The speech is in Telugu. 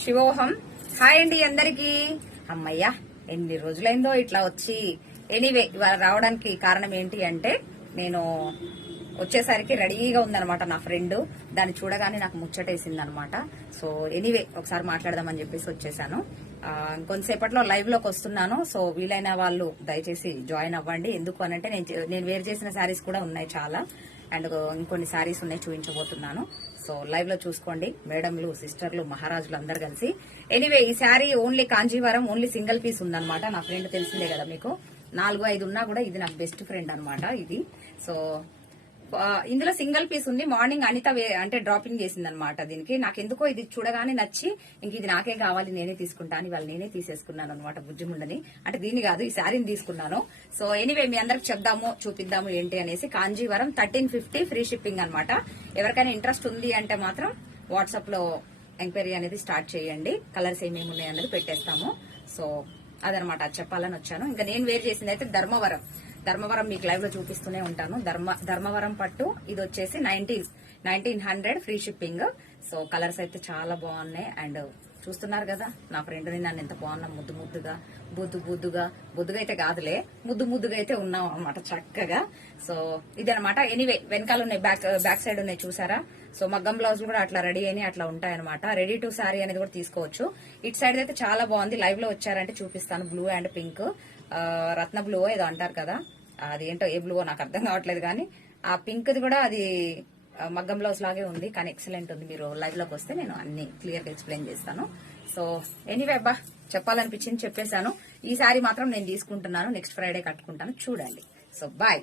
శివోహం. హాయ్ అండి అందరికి. అమ్మయ్యా, ఎన్ని రోజులైందో ఇట్లా వచ్చి. ఎనీవే, ఇవాళ రావడానికి కారణం ఏంటి అంటే, నేను వచ్చేసరికి రెడీగా ఉందనమాట నా ఫ్రెండ్. దాన్ని చూడగానే నాకు ముచ్చటేసింది అనమాట. సో ఎనీవే, ఒకసారి మాట్లాడదామని చెప్పేసి వచ్చేసాను. కొంతసేపట్లో లైవ్ లోకి వస్తున్నాను. సో వీలైన వాళ్ళు దయచేసి జాయిన్ అవ్వండి. ఎందుకు అనంటే నేను వేర్ చేసిన శారీస్ కూడా ఉన్నాయి చాలా, అండ్ ఇంకొన్ని శారీస్ ఉన్నాయి, చూపించబోతున్నాను. సో లైవ్ లో చూసుకోండి. మేడంలు, సిస్టర్లు, మహారాజులు అందరు కలిసి. ఎనీవే, ఈ sari only Kanjeevaram, only single piece ఉందన్నమాట. నా ఫ్రెండ్ తెలిసిందే కదా మీకు, 4-5 ఉన్నా కూడా ఇది నాకు బెస్ట్ ఫ్రెండ్ అనమాట ఇది. సో ఇందులో సింగిల్ పీస్ ఉంది. మార్నింగ్ అనిత అంటే డ్రాపింగ్ చేసింది అనమాట దీనికి. నాకు ఎందుకో ఇది చూడగానే నచ్చి, ఇంక ఇది నాకే కావాలి, నేనే తీసుకుంటాను. ఇవాళ నేనే తీసేసుకున్నాను అనమాట, బుజ్జిముండని. అంటే దీన్ని కాదు, ఈ శారీని తీసుకున్నాను. సో ఎనీవే, మీ అందరికి చెప్దాము, చూపిద్దాము ఏంటి అనేసి. కాంజీవరం 1350 ఫ్రీ షిప్పింగ్ అనమాట. ఎవరికైనా ఇంట్రెస్ట్ ఉంది అంటే మాత్రం వాట్సాప్ లో ఎంక్వైరీ అనేది స్టార్ట్ చేయండి. కలర్స్ ఏమేమి ఉన్నాయి అనేది పెట్టేస్తాము. సో అదనమాట, అది చెప్పాలని వచ్చాను. ఇంకా నేను వేర్ చేసింది అయితే ధర్మవరం మీకు లైవ్ లో చూపిస్తూనే ఉంటాను. ధర్మవరం పట్టు. ఇది వచ్చేసి 1900 ఫ్రీ షిప్పింగ్. సో కలర్స్ అయితే చాలా బాగున్నాయి. అండ్ చూస్తున్నారు కదా, నా ఫ్రెండ్ ని నన్ను ఎంత బాగున్నా, ముద్దుగా బుద్దుగా అయితే కాదులే, ముద్దుగా అయితే ఉన్నాం అనమాట చక్కగా. సో ఇదనమాట. ఎనీవే, వెనకాల ఉన్నాయి, బ్యాక్ సైడ్ ఉన్నాయి చూసారా. సో మగ్గం బ్లౌజ్ కూడా అట్లా రెడీ అయినాయి, అట్లా ఉంటాయన్నమాట. రెడీ టు శారీ అనేది కూడా తీసుకోవచ్చు. ఇటు సైడ్ అయితే చాలా బాగుంది. లైవ్ లో వచ్చారంటే చూపిస్తాను. Blue and pink, Ratna blue ఏదో అంటారు కదా, అది ఏంటో ఏ బ్లూ నాకు అర్థం కావట్లేదు. కానీ ఆ పింక్ ది కూడా అది మగ్గం బ్లౌజ్ లాగే ఉంది, కానీ ఎక్సలెంట్ ఉంది. మీరు లైవ్ లోకి వస్తే నేను అన్ని క్లియర్ గా ఎక్స్ప్లెయిన్ చేస్తాను. సో ఎనీవే అబ్బా, చెప్పాలనిపించింది చెప్పేశాను. ఈ సారీ మాత్రం నేను తీసుకుంటున్నాను. నెక్స్ట్ ఫ్రైడే కట్టుకుంటాను, చూడండి. So bye.